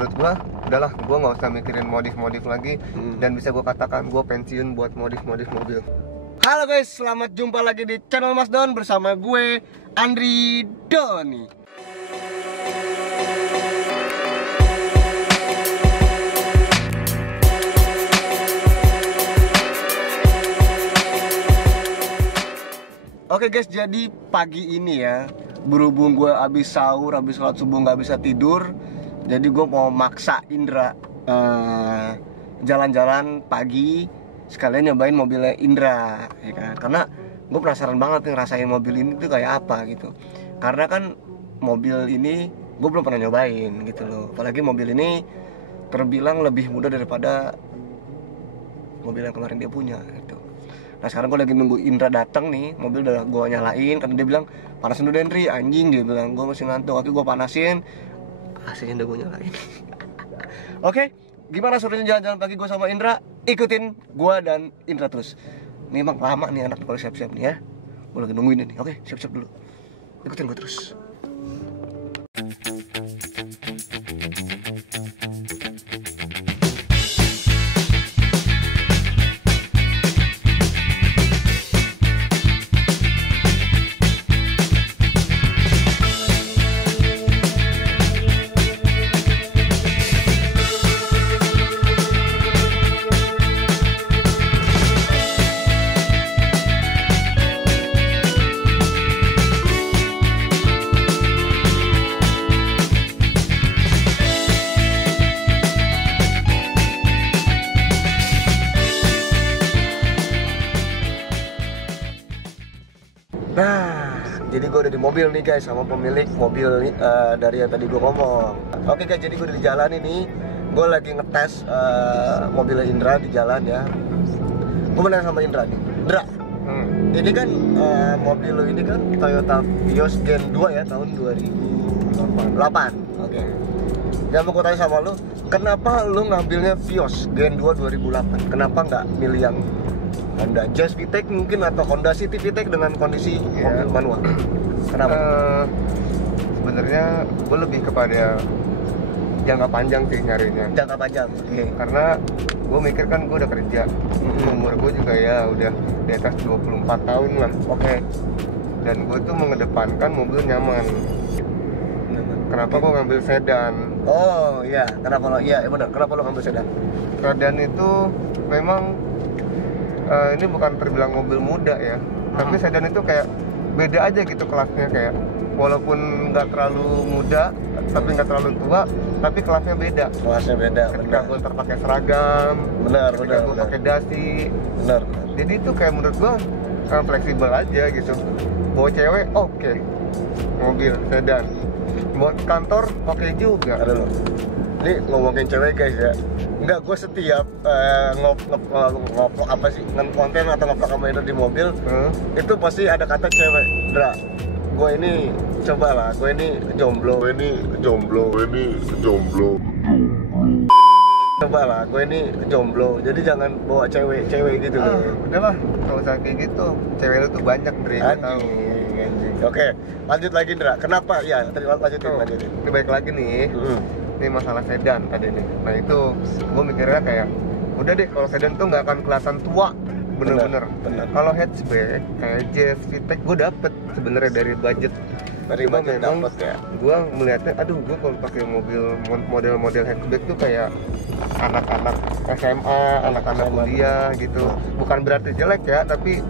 Menurut gua udahlah, gua nggak usah mikirin modif lagi. Dan bisa gua katakan gua pensiun buat modif mobil. Halo guys, selamat jumpa lagi di channel Mas Don bersama gue Andri Doni. Oke guys, jadi pagi ini ya, berhubung gue abis sahur, abis sholat subuh nggak bisa tidur, jadi gue mau maksa Indra jalan-jalan pagi, sekalian nyobain mobilnya Indra, ya kan? Karena gue penasaran banget nih ngerasain mobil ini tuh kayak apa gitu. Karena kan mobil ini gue belum pernah nyobain gitu loh. Apalagi mobil ini terbilang lebih mudah daripada mobil yang kemarin dia punya gitu. Nah sekarang gue lagi nunggu Indra datang nih, mobil udah gue nyalain karena dia bilang panasin dulu Henry, anjing dia bilang, gue masih ngantuk, tapi gue panasin, AC-nya udah gue nyalain. Oke, gimana sore jalan-jalan pagi gue sama Indra? Ikutin gue dan Indra terus. Ini emang lama nih anak kalau siap-siap nih ya. Gue lagi nungguin ini. Oke, siap-siap dulu. Ikutin gue terus. Nah, jadi gue udah di mobil nih guys sama pemilik mobil dari yang tadi gue ngomong. Oke guys, jadi gue udah di jalan ini. Gue lagi ngetes mobilnya Indra di jalan ya. Gue mau nanya sama Indra nih. Indra, ini kan mobil lo ini kan Toyota Vios Gen 2 ya, tahun 2008. Oke. Yang mau gue tanya sama lo, kenapa lo ngambilnya Vios Gen 2 2008? Kenapa nggak milih yang Honda Jazz VTEC mungkin atau Honda City VTEC dengan kondisi mobil manual? Kenapa? Sebenarnya gue lebih kepada jangka panjang sih nyarinya. Jangka panjang. Oke. Karena gue mikir kan gue udah kerja, umur gue juga ya udah di atas 24 tahun lah. Oke. Dan gue tuh mengedepankan mobil nyaman. Kenapa gue ngambil sedan? Oh iya, kenapa lo? Iya benar. Kenapa lo ngambil sedan? Sedan itu memang ini bukan terbilang mobil muda ya, tapi sedan itu kayak beda aja gitu kelasnya, kayak walaupun nggak terlalu muda tapi nggak terlalu tua, tapi kelasnya beda. Kelasnya beda. Ketika gue terpakai seragam, ketika gue pakai dasi, jadi itu kayak menurut gue fleksibel aja gitu. Bawa cewek oke, mobil sedan. Buat kantor oke juga. Ada loh. Ini ngomongin cewek guys ya. Enggak, gue setiap ngoplok apa sih, konten atau ngoplok sama Indra di mobil, itu pasti ada kata cewek. Indra, gue ini cobalah, gue ini jomblo. Cobalah, gue ini jomblo. Jadi jangan bawa cewek gitu loh. Udahlah, kalau usah kayak gitu. Cewek lu tuh banyak dari tahu. Oke, lanjut lagi Indra. Kenapa? Ya, lanjutin. Baik lagi nih. Ini masalah sedan tadi nih. Nah itu gue mikirnya kayak udah deh, kalau sedan tuh nggak akan kelihatan tua, bener-bener. Kalau hatchback kayak Jazz VTEC gue dapet sebenarnya dari budget. Dari budget dapet ya. Gue melihatnya, aduh gue kalau pakai mobil model hatchback tuh kayak anak-anak SMA, anak-anak kuliah gitu. Bukan berarti jelek ya, tapi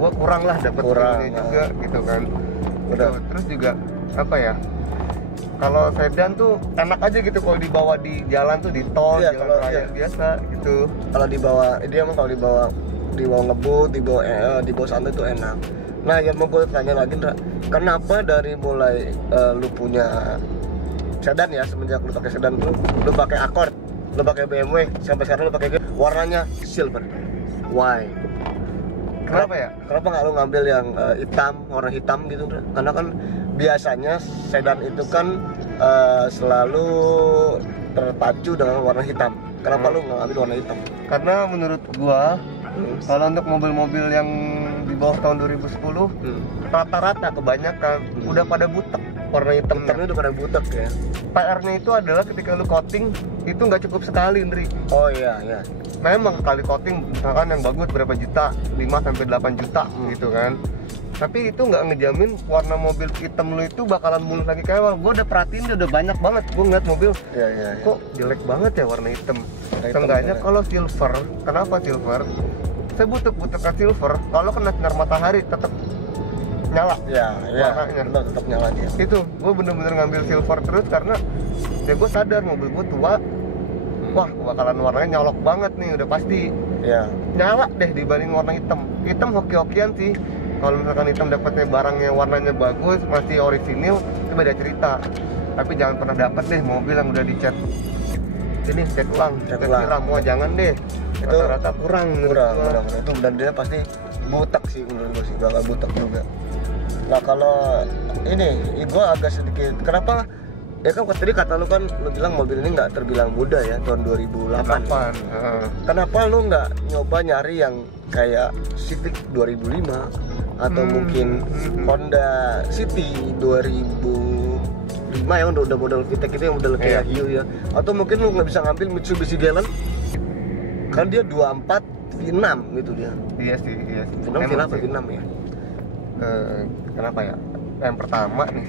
gue kurang lah dapet ini juga gitu kan. Udah. Terus juga apa ya? Kalau sedan tuh enak aja gitu kalau dibawa di jalan tuh, di tol, iya, jalan raya biasa gitu. Kalau dibawa, dia emang kalau dibawa ngebut, dibawa santai tuh enak. Nah yang mau gue tanya lagi, Ndra, kenapa dari mulai lu punya sedan ya, semenjak lu pakai sedan tuh, lu pakai Accord, lu pakai BMW, sampai sekarang lu pakai warnanya silver? Why? Kenapa ya? Kenapa nggak lu ngambil yang hitam, warna hitam gitu, Ndra? Karena kan biasanya sedan itu kan selalu terpacu dengan warna hitam. Kenapa lu nggak ambil warna hitam? Karena menurut gua kalau untuk mobil-mobil yang di bawah tahun 2010 rata-rata kebanyakan udah pada butek. warna hitamnya udah pada butek ya. PR-nya itu adalah ketika lu coating itu nggak cukup sekali, Ndri. Oh iya. Memang kali coating misalkan yang bagus berapa juta, 5-8 juta gitu kan. Tapi itu nggak ngejamin warna mobil hitam lu itu bakalan mulus lagi kayak awal. Gue udah perhatiin dia udah banyak banget. Gue ngeliat mobil, kok jelek banget ya warna hitam. Seenggaknya kalau silver, kenapa silver? Saya butuh silver. Kalau kena sinar matahari tetap nyala. Warnanya tetap nyala dia. Itu gue bener-bener ngambil silver terus karena ya gue sadar mobil gue tua. Wah, bakalan warnanya nyolok banget nih, udah pasti. Nyala deh dibanding warna hitam. Hitam hoki-hokian sih. Kalau misalkan hitam dapatnya barangnya warnanya bagus, masih orisinil, itu beda cerita. Tapi jangan pernah dapat deh mobil yang udah dicat ini cat ulang, jangan deh. Itu rata-rata kurang. Itu dan dia pasti butek sih menurut gue sih, bakal butek juga. Nah kalau ini, gue agak sedikit, kenapa? Ya kan tadi kata lu kan, lu bilang mobil ini nggak terbilang muda ya, tahun 2008. Kenapa lu nggak nyoba nyari yang kayak Civic 2005 atau mungkin Honda City 2005 ya, udah model VTEC itu yang model kayak Hio ya, atau mungkin lu nggak bisa ngambil Mitsubishi Galant kan dia 24 V6 gitu dia. Iya sih. V6 ya. Kenapa ya? Yang pertama nih,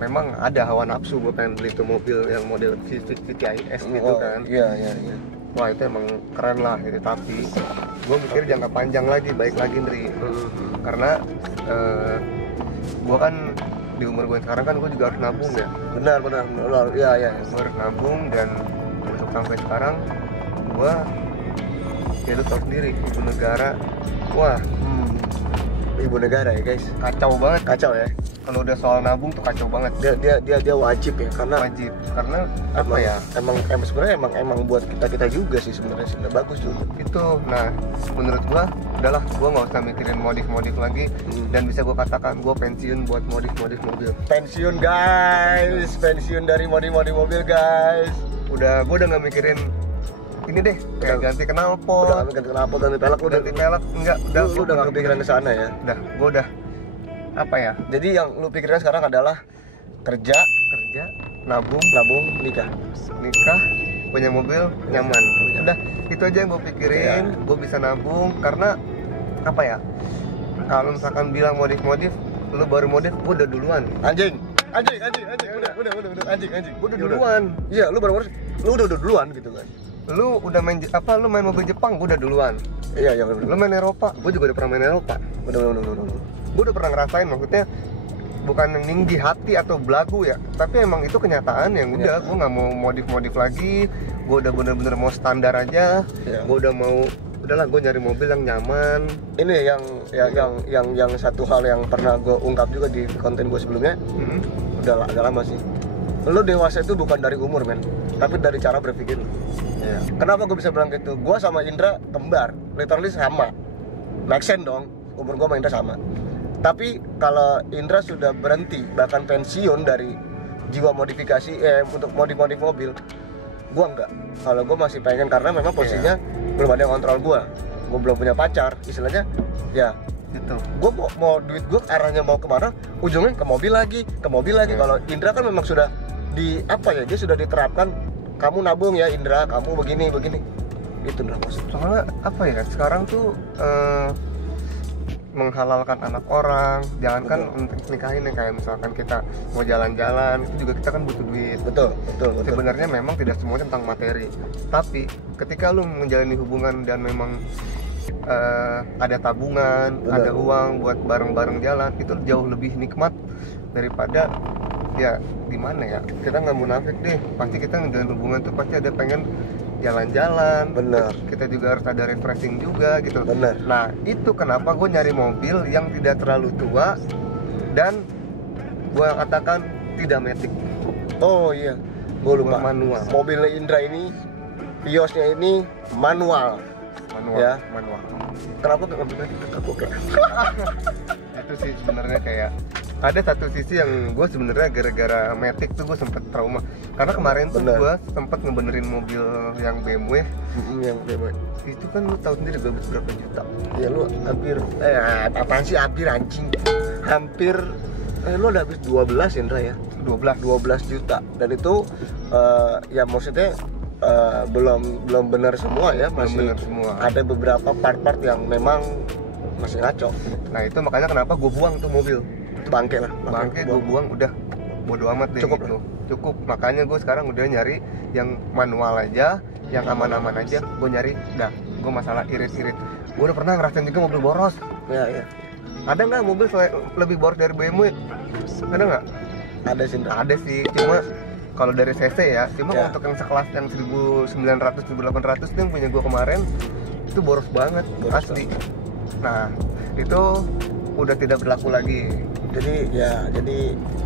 memang ada hawa nafsu gue pengen beli tuh mobil yang model Civic VTIS gitu kan. Iya. Wah itu emang keren lah gitu, tapi gue mikir jangka panjang lagi, baik lagi Ndri. Karena gue kan di umur gue sekarang kan gue juga harus nabung ya. Benar. Iya. Gue harus nabung dan untuk sampai sekarang gue ya lu tau sendiri, ibu negara. Wah, ibu negara ya guys, kacau ya. Kalau udah soal nabung tuh kacau banget. Dia wajib ya, karena apa ya? Emang sebenarnya emang buat kita juga sih sebenarnya bagus juga. Itu. Nah, menurut gua udahlah, gua nggak usah mikirin modif lagi dan bisa gua katakan gua pensiun buat modif mobil. Pensiun guys, pensiun dari modif mobil guys. Gua udah nggak mikirin ini deh, kayak ganti knalpot. Ganti pelek enggak, lu udah nggak kepikiran ke sana ya? Gua udah apa ya? Jadi yang lu pikirkan sekarang adalah kerja, nabung, nikah, punya mobil nyaman. Udah, itu aja yang gue pikirin. Gue bisa nabung karena apa ya? Kalau misalkan bilang modif, lu baru modif, gue udah duluan. Anjing. Udah anjing. Gue udah duluan. Iya, lu baru modif, lu udah duluan gitu kan. Lu udah main lu main mobil Jepang, gue udah duluan. Iya. Lu main Eropa, gue juga udah pernah main Eropa. Udah. Gue udah pernah ngerasain, maksudnya bukan ninggi hati atau belagu ya, tapi emang itu kenyataan yang udah gue nggak mau modif lagi. Gue udah bener-bener mau standar aja. Gue udah mau, udahlah gue nyari mobil yang nyaman. Ini yang satu hal yang pernah gue ungkap juga di konten gue sebelumnya. Udah agak lama sih. Lo dewasa itu bukan dari umur men, tapi dari cara berpikir. Kenapa gue bisa bilang gitu? Gue sama Indra kembar, literally sama. Make sense dong, umur gue sama Indra sama. Tapi kalau Indra sudah berhenti, bahkan pensiun dari jiwa modifikasi untuk modif mobil, gue enggak. Kalau gue masih pengen, karena memang posisinya belum ada yang kontrol gue belum punya pacar, istilahnya ya gitu. Gue mau duit gue arahnya mau kemana, ujungnya ke mobil lagi. Kalau Indra kan memang sudah dia sudah diterapkan, kamu nabung ya Indra, kamu begini itu Indra maksud. Soalnya apa ya, sekarang tuh menghalalkan anak orang, jangankan untuk nikahin ya, kayak misalkan kita mau jalan-jalan itu juga kita kan butuh duit. Betul. Sebenarnya memang tidak semuanya tentang materi, tapi ketika lu menjalani hubungan dan memang ada tabungan, ada uang buat bareng-bareng jalan, itu jauh lebih nikmat daripada ya gimana ya, kita nggak munafik deh, pasti kita menjalin hubungan tuh pasti ada pengen jalan-jalan. Bener. Kita juga harus ada refreshing juga gitu. Bener. Nah itu kenapa gue nyari mobil yang tidak terlalu tua dan gue katakan tidak matic. Oh iya, gue lupa. Manual. Mobilnya Indra ini, Viosnya ini manual. Kenapa gak ngambil matic? Itu sih sebenarnya kayak ada satu sisi yang gue sebenarnya gara-gara matic tuh gue sempet trauma, karena kemarin tuh gue sempet ngebenerin mobil yang BMW. Itu kan lu tahu sendiri gue berapa juta ya, lu hampir apaan sih hampir anjing, hampir lu udah habis 12 Indra ya? 12 juta. Dan itu ya maksudnya belum benar semua ya, masih benar semua. Ada beberapa part-part yang memang masih ngaco. Nah itu makanya kenapa gue buang tuh mobil. Bangke gue buang, udah bodo amat deh. Cukup. Makanya gue sekarang udah nyari yang manual aja, yang aman-aman aja. Gue nyari, gue masalah irit-irit. Gue udah pernah ngerasain juga mobil boros. Iya. Ada nggak mobil lebih boros dari BMW? Ada nggak? Ada sih. Cuma kalau dari CC ya, untuk yang sekelas yang 1900, 1800 itu yang punya gue kemarin itu boros banget, asli. Nah itu udah tidak berlaku lagi. Jadi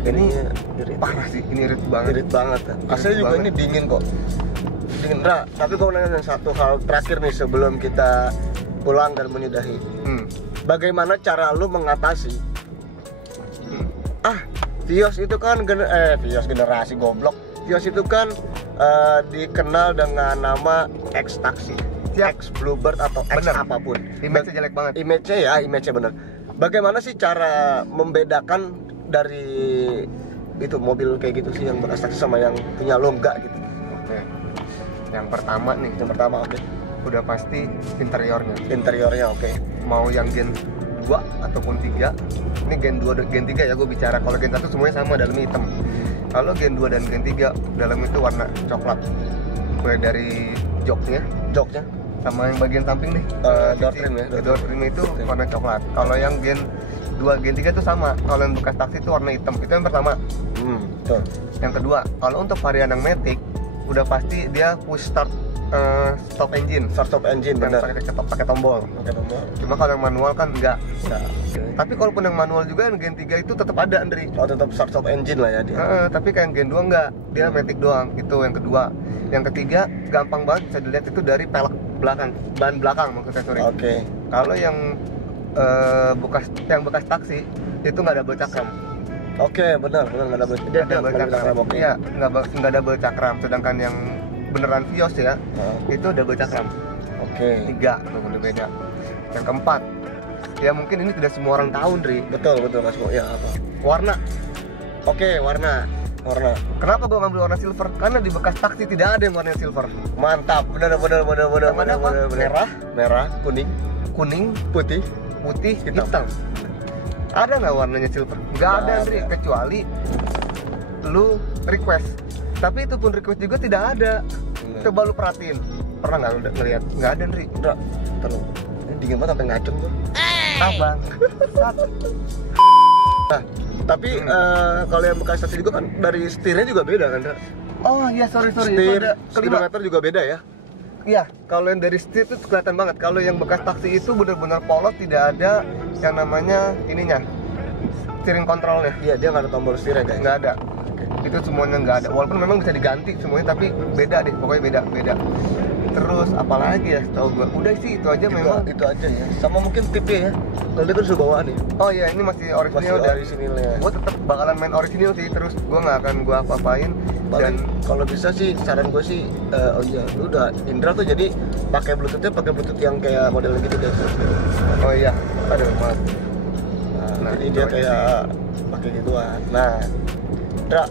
ini parah sih, ini irit banget. Aslinya juga ini dingin kok. Nah, tapi gue nanya satu hal terakhir nih sebelum kita pulang dan menyudahi. Bagaimana cara lu mengatasi? Vios itu kan Vios generasi goblok. Vios itu kan dikenal dengan nama X taksi, X Bluebird atau X apapun. Image-nya jelek banget. Image-nya bener. Bagaimana sih cara membedakan dari itu mobil kayak gitu sih yang bekas taksi sama yang punya lo enggak gitu? Oke. Yang pertama oke. Udah pasti interiornya oke. Mau yang Gen 2 ataupun 3. Ini Gen 2 dan Gen 3 ya gue bicara. Kalau Gen 1 semuanya sama, dalamnya hitam. Kalau Gen 2 dan Gen 3 dalamnya itu warna coklat. Mulai dari joknya sama yang bagian samping nih, door trim itu warna coklat. Kalau yang Gen 2, Gen 3 itu sama. Kalau yang bekas taksi itu warna hitam. Itu yang pertama. Betul. Yang kedua, kalau untuk varian yang Matic udah pasti dia push start stop engine benar. Pakai tombol. Cuma kalau yang manual kan enggak. Tapi kalaupun yang manual juga yang Gen 3 itu tetap ada, Andri. Tetap stop engine lah ya dia. Tapi kayak Gen 2 enggak, dia Matic doang. Itu yang kedua. Yang ketiga gampang banget bisa dilihat itu dari pelek belakang, ban belakang maksudnya, sorry. Oke. Kalau yang bekas taksi itu nggak double cakram. Oke, benar nggak double cakram. Iya, nggak double cakram. Sedangkan yang beneran Vios ya, itu double cakram. Oke. 3 tuh udah beda. Yang keempat, ya mungkin ini tidak semua orang tahu, Dri. Betul nggak semua. Ya apa? Warna. Oke, warna. Kenapa gua ngambil warna silver? Karena di bekas taksi tidak ada yang warna silver. Mantap, benar. Merah, kuning, putih, hitam. Ada nggak warnanya silver? Nggak ada, Andri. Kecuali lu request. Tapi itu pun request juga tidak ada. Coba lu perhatiin. Pernah nggak lu ngeliat? Nggak ada, Andri. Udah, terus. Ini dingin banget sampai ngacung gua. Abang. Nah, tapi kalau yang bekas taksi juga kan dari setirnya juga beda kan, Dra? Oh iya, sorry. Setir, kilometer juga beda ya? Iya, kalau yang dari setir itu kelihatan banget. Kalau yang bekas taksi itu benar-benar polos, tidak ada yang namanya ininya, steering controlnya. Iya, dia nggak ada tombol setirnya, guys. Nggak ada. Itu semuanya nggak ada. Walaupun memang bisa diganti semuanya, tapi beda deh. Pokoknya beda. Terus apalagi ya, tau gue. Udah sih itu aja memang. Itu aja ya. Sama mungkin tipnya ya. Kalau dia kan sudah bawaan ya. Oh iya, ini masih orisinil dari sininya. Gue tetap bakalan main orisinil sih. Terus gue nggak akan gue apa-apain. Dan kalau bisa sih, saran gue sih, lu udah Indra tuh jadi pakai Bluetooth yang kayak model gitu guys. Oh iya, ada maaf. Nah jadi dia kayak pakai gituan. Nah, Indra,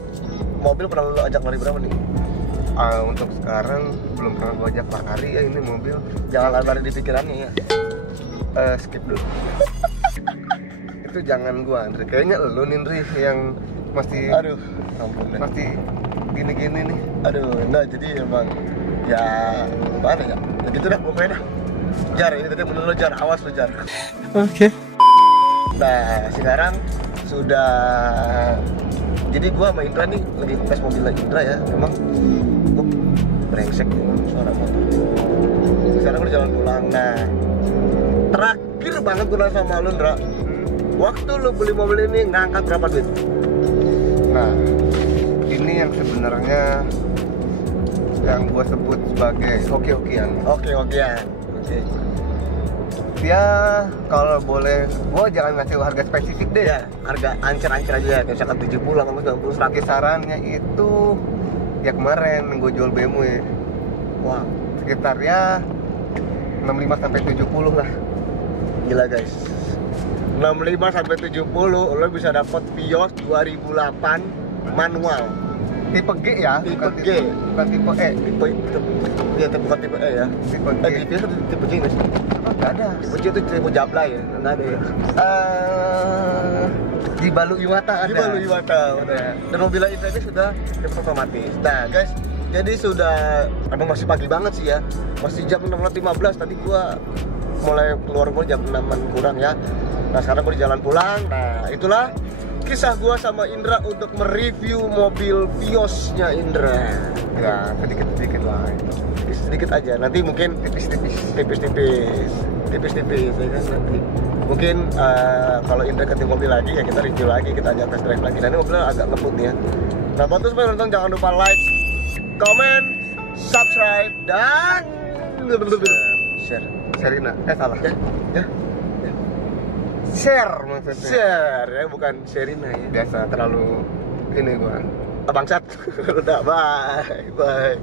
mobil pernah lu ajak lari berapa nih? Untuk sekarang belum pernah gue ajak lari ya ini mobil. Jangan lari di pikirannya ya. Skip dulu. Itu jangan gue, Andri. Kayaknya lu nih, Andri, yang masih ampun deh. Masih gini-gini nih. Nah jadi emang ya mana ya? Ya gitu dah pokoknya dah. Jar, ini tadi menurut lo Jar, awas lo Jar. Oke. Nah sekarang sudah. Jadi gua sama Indra nih lagi tes mobil lagi Indra ya. Memang gua brengsek suara motor. Sekarang udah jalan pulang. Nah terakhir banget gua nanya sama lu Indra, waktu lu beli mobil ini ngangkat berapa duit? Nah ini yang sebenarnya yang gue sebut sebagai hoki-hokian. Oke. Dia kalau boleh, gue jangan ngasih harga spesifik deh ya. Harga ancer-ancer aja ya, misalkan 70, 80, 90, 100. Kisarannya itu ya kemarin gue jual BMW. Wah, sekitar ya 65 sampai 70 lah. Gila guys. 65 sampai 70 lo bisa dapat Vios 2008 manual. Tipe G ya, Tipe bukan G. bukan tipe E. Bukan tipe E ya. Tipe G. Di Vios itu tipe G nggak sih? Nggak ada. Tipe G itu tipe Jabla ya? Nggak ada ya? Di Balu Iwata ada. Di Balu Iwata udah. Dan mobil Indra ini sudah otomatis. Nah guys, jadi sudah, emang masih pagi banget sih ya. Masih jam 6.15, tadi gua mulai keluar jam 6-an kurang ya. Nah sekarang gua di jalan pulang. Nah itulah kisah gua sama Indra untuk mereview mobil Viosnya Indra. Ya, sedikit-sedikit lah. Sedikit aja, nanti mungkin tipis-tipis ya kan nanti. Mungkin kalau Indra ketemu mobil lagi ya kita review lagi, kita ajak test drive lagi. Nah ini mobilnya agak ngebut ya. Nah buat teman nonton jangan lupa like, comment, subscribe dan share. Serina, salah. Ya. Share maksudnya. Share ya, bukan Sherina ya. Biasa terlalu ini gua. Bangsat. Udah, bye.